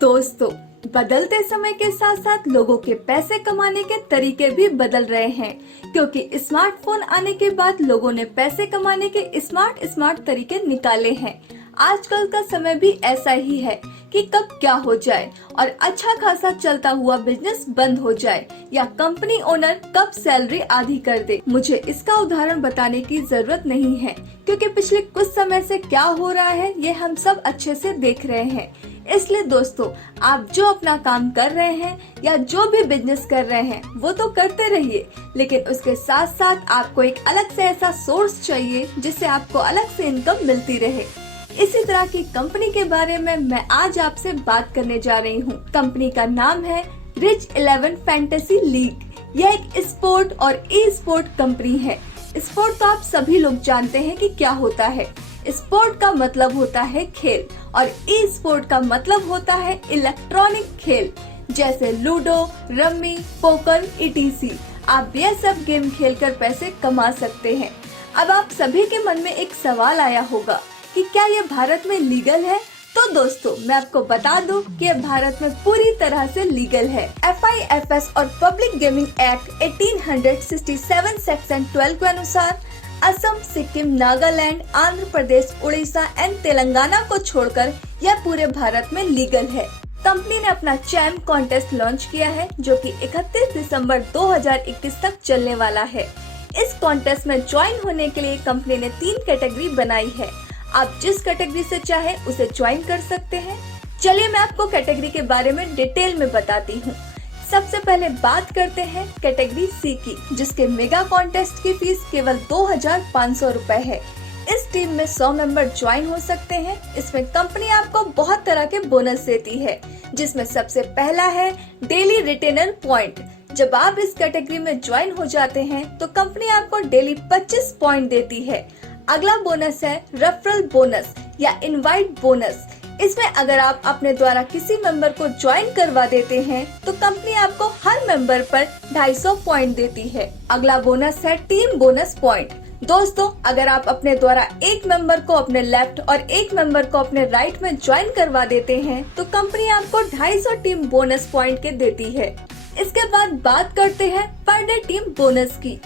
दोस्तों, बदलते समय के साथ साथ लोगों के पैसे कमाने के तरीके भी बदल रहे हैं, क्योंकि स्मार्टफोन आने के बाद लोगों ने पैसे कमाने के स्मार्ट तरीके निकाले हैं। आजकल का समय भी ऐसा ही है कि कब क्या हो जाए और अच्छा खासा चलता हुआ बिजनेस बंद हो जाए या कंपनी ओनर कब सैलरी आधी कर दे। मुझे इसका उदाहरण बताने की जरूरत नहीं है, क्योंकि पिछले कुछ समय से क्या हो रहा है ये हम सब अच्छे से देख रहे हैं। इसलिए दोस्तों, आप जो अपना काम कर रहे हैं या जो भी बिजनेस कर रहे हैं वो तो करते रहिए, लेकिन उसके साथ साथ आपको एक अलग से ऐसा सोर्स चाहिए जिससे आपको अलग से इनकम मिलती रहे। इसी तरह की कंपनी के बारे में मैं आज आपसे बात करने जा रही हूँ। कंपनी का नाम है रिच 11 फैंटेसी लीग। यह एक स्पोर्ट और ई स्पोर्ट कंपनी है। स्पोर्ट तो आप सभी लोग जानते हैं कि क्या होता है। स्पोर्ट का मतलब होता है खेल और ई स्पोर्ट का मतलब होता है इलेक्ट्रॉनिक खेल, जैसे लूडो, रम्मी, पोकर, ईटीसी। आप यह सब गेम खेलकर पैसे कमा सकते हैं। अब आप सभी के मन में एक सवाल आया होगा कि क्या ये भारत में लीगल है? तो दोस्तों, मैं आपको बता दूं कि ये भारत में पूरी तरह से लीगल है। FIFS और पब्लिक गेमिंग एक्ट 1867 सेक्शन 12 के अनुसार असम, सिक्किम, नागालैंड, आंध्र प्रदेश, उड़ीसा एंड तेलंगाना को छोड़कर यह पूरे भारत में लीगल है। कंपनी ने अपना चैम्प कॉन्टेस्ट लॉन्च किया है, जो कि 31 दिसंबर 2021 तक चलने वाला है। इस कॉन्टेस्ट में ज्वाइन होने के लिए कंपनी ने 3 कैटेगरी बनाई है। आप जिस कैटेगरी से चाहे उसे ज्वाइन कर सकते हैं। चलिए मैं आपको कैटेगरी के बारे में डिटेल में बताती हूँ। सबसे पहले बात करते हैं कैटेगरी सी की, जिसके मेगा कॉन्टेस्ट की फीस केवल 2500 रुपए है। इस टीम में 100 मेंबर ज्वाइन हो सकते हैं। इसमें कंपनी आपको बहुत तरह के बोनस देती है, जिसमें सबसे पहला है डेली रिटेनर पॉइंट। जब आप इस कैटेगरी में ज्वाइन हो जाते हैं तो कंपनी आपको डेली 25 पॉइंट देती है। अगला बोनस है रेफरल बोनस या इनवाइट बोनस। इसमें अगर आप अपने द्वारा किसी मेंबर को ज्वाइन करवा देते हैं तो कंपनी आपको हर मेंबर पर 250 पॉइंट देती है। अगला बोनस है टीम बोनस पॉइंट। दोस्तों, अगर आप अपने द्वारा एक मेंबर को अपने लेफ्ट और एक मेंबर को अपने राइट में ज्वाइन करवा देते हैं तो कंपनी आपको 250 टीम बोनस पॉइंट के देती है। इसके बाद बात करते हैं पर डे टीम बोनस की।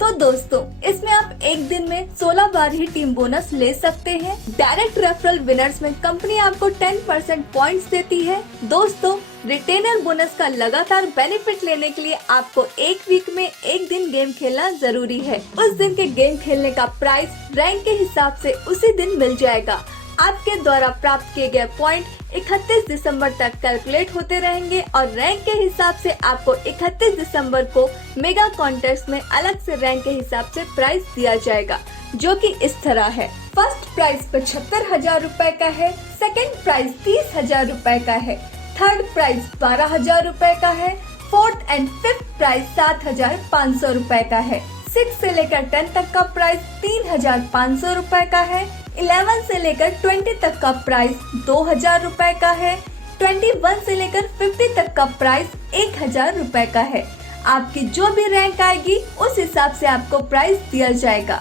तो दोस्तों, इसमें आप एक दिन में 16 बार ही टीम बोनस ले सकते हैं। डायरेक्ट रेफरल विनर्स में कंपनी आपको 10% पॉइंट्स देती है। दोस्तों, रिटेनर बोनस का लगातार बेनिफिट लेने के लिए आपको एक वीक में एक दिन गेम खेलना जरूरी है। उस दिन के गेम खेलने का प्राइस रैंक के हिसाब से उसी दिन मिल जाएगा। आपके द्वारा प्राप्त किए गए पॉइंट 31 दिसंबर तक कैलकुलेट होते रहेंगे और रैंक के हिसाब से आपको 31 दिसंबर को मेगा कॉन्टेस्ट में अलग से रैंक के हिसाब से प्राइस दिया जाएगा, जो कि इस तरह है। फर्स्ट प्राइस 75,000 रूपए का है, सेकंड प्राइस 30,000 रूपए का है, थर्ड प्राइस 12,000 रूपए का है, फोर्थ एंड फिफ्थ प्राइस 7,500 रूपए का है, 6 से लेकर 10 तक का प्राइस 3,500 रूपए का है, 11 से लेकर 20 तक का प्राइस 2,000 रूपए का है, 21 से लेकर 50 तक का प्राइस 1,000 रूपए का है। आपकी जो भी रैंक आएगी उस हिसाब से आपको प्राइस दिया जाएगा।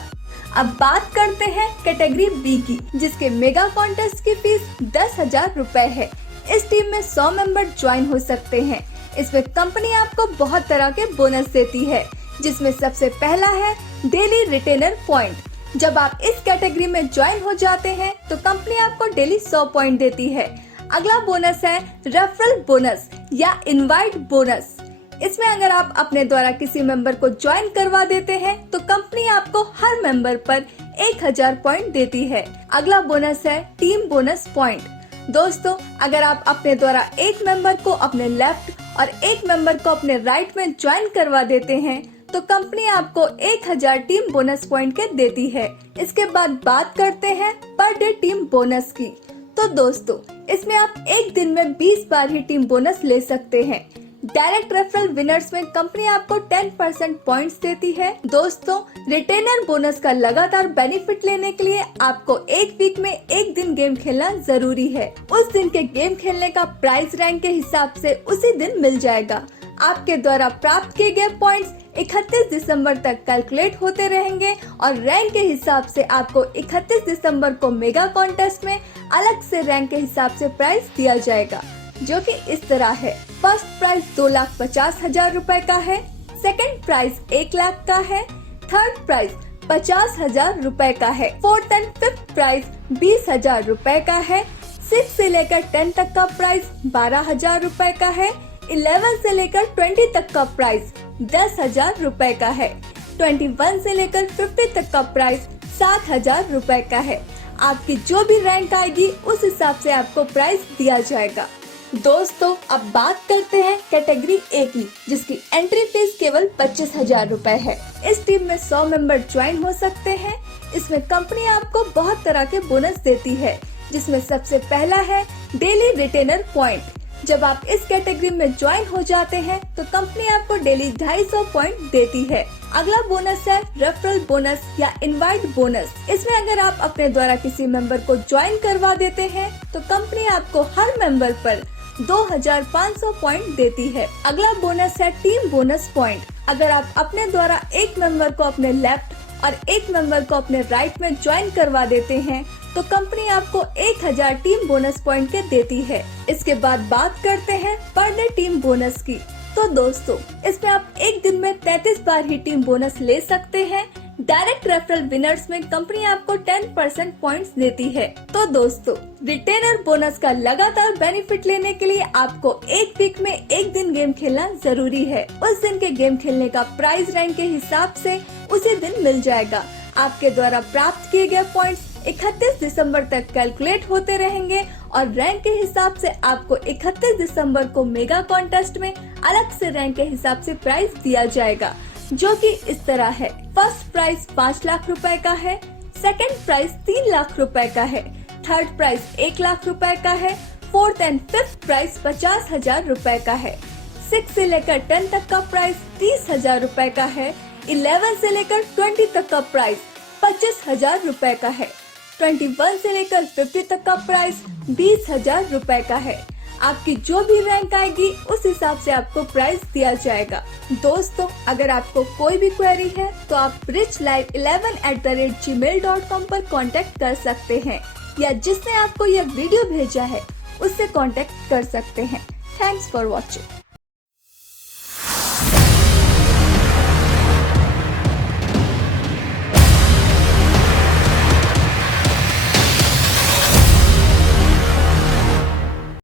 अब बात करते हैं कैटेगरी बी की, जिसके मेगा कॉन्टेस्ट की फीस 10,000 रूपए है। इस टीम में 100 मेंबर ज्वाइन हो सकते हैं। इसमें कंपनी आपको बहुत तरह के बोनस देती है, जिसमें सबसे पहला है डेली रिटेनर पॉइंट। जब आप इस कैटेगरी में ज्वाइन हो जाते हैं तो कंपनी आपको डेली 100 पॉइंट देती है। अगला बोनस है रेफरल बोनस या इनवाइट बोनस। इसमें अगर आप अपने द्वारा किसी मेंबर को ज्वाइन करवा देते हैं तो कंपनी आपको हर मेंबर पर 1,000 पॉइंट देती है। अगला बोनस है टीम बोनस पॉइंट। दोस्तों, अगर आप अपने द्वारा एक मेंबर को अपने लेफ्ट और एक मेंबर को अपने राइट में ज्वाइन करवा देते हैं तो कंपनी आपको 1,000 टीम बोनस पॉइंट के देती है। इसके बाद बात करते हैं पर डे टीम बोनस की। तो दोस्तों, इसमें आप एक दिन में 20 बार ही टीम बोनस ले सकते हैं। डायरेक्ट रेफरल विनर्स में कंपनी आपको 10% पॉइंट्स देती है। दोस्तों, रिटेनर बोनस का लगातार बेनिफिट लेने के लिए आपको एक वीक में एक दिन गेम खेलना जरूरी है। उस दिन के गेम खेलने का प्राइस रैंक के हिसाब से उसी दिन मिल जाएगा। आपके द्वारा प्राप्त किए गए पॉइंट्स 31 दिसंबर तक कैलकुलेट होते रहेंगे और रैंक के हिसाब से आपको 31 दिसंबर को मेगा कॉन्टेस्ट में अलग से रैंक के हिसाब से प्राइस दिया जाएगा। जो कि इस तरह है। फर्स्ट प्राइज 2,50,000 रूपए का है, सेकंड प्राइज 1 लाख का है, थर्ड प्राइज 50,000 रूपए का है, फोर्थ एंड फिफ्थ प्राइज 20,000 रूपए का है, 6 से लेकर 10 तक का प्राइज 12,000 रूपए का है, 11 से लेकर 20 तक का प्राइज 10,000 रूपए का है, 21 से लेकर 50 तक का प्राइज 7,000 रूपए का है। आपकी जो भी रैंक आएगी उस हिसाब से आपको प्राइज दिया जाएगा। दोस्तों, अब बात करते हैं कैटेगरी ए की, जिसकी एंट्री फीस केवल 25,000 रूपए है। इस टीम में 100 मेंबर ज्वाइन हो सकते हैं। इसमें कंपनी आपको बहुत तरह के बोनस देती है, जिसमें सबसे पहला है डेली रिटेनर पॉइंट। जब आप इस कैटेगरी में ज्वाइन हो जाते हैं तो कंपनी आपको डेली 250 पॉइंट देती है। अगला बोनस है रेफरल बोनस या इनवाइट बोनस। इसमें अगर आप अपने द्वारा किसी मेंबर को ज्वाइन करवा देते हैं तो कंपनी आपको हर मेंबर पर 2,500 पॉइंट देती है। अगला बोनस है टीम बोनस पॉइंट। अगर आप अपने द्वारा एक मेंबर को अपने लेफ्ट और एक मेंबर को अपने राइट में ज्वाइन करवा देते हैं तो कंपनी आपको 1,000 टीम बोनस पॉइंट के देती है। इसके बाद बात करते हैं पर डे टीम बोनस की। तो दोस्तों, इसमें आप एक दिन में 33 बार ही टीम बोनस ले सकते हैं। डायरेक्ट रेफरल विनर्स में कंपनी आपको 10% पॉइंट्स देती है। तो दोस्तों, रिटेनर बोनस का लगातार बेनिफिट लेने के लिए आपको एक वीक में एक दिन गेम खेलना जरूरी है। उस दिन के गेम खेलने का प्राइस रैंक के हिसाब से उसी दिन मिल जाएगा। आपके द्वारा प्राप्त किए गए पॉइंट्स 31 दिसंबर तक कैलकुलेट होते रहेंगे और रैंक के हिसाब से आपको 31 दिसंबर को मेगा कॉन्टेस्ट में अलग से रैंक के हिसाब से प्राइज दिया जाएगा, जो कि इस तरह है। फर्स्ट प्राइज 5 लाख रुपए का है, सेकंड प्राइज 3 लाख रुपए का है, थर्ड प्राइज 1 लाख रुपए का है, फोर्थ एंड फिफ्थ प्राइज 50,000 रूपए का है, 6 से लेकर 10 तक का प्राइज 30,000 रूपए का है, 11 से लेकर 20 तक का प्राइज 25,000 रूपए का है, 21 से लेकर 50 तक का प्राइस 20,000 रूपए का है। आपकी जो भी रैंक आएगी उस हिसाब से आपको प्राइस दिया जाएगा। दोस्तों, अगर आपको कोई भी क्वेरी है तो आप richlife11@gmail.com पर कांटेक्ट कर सकते हैं, या जिसने आपको यह वीडियो भेजा है उससे कांटेक्ट कर सकते हैं। Thanks for watching.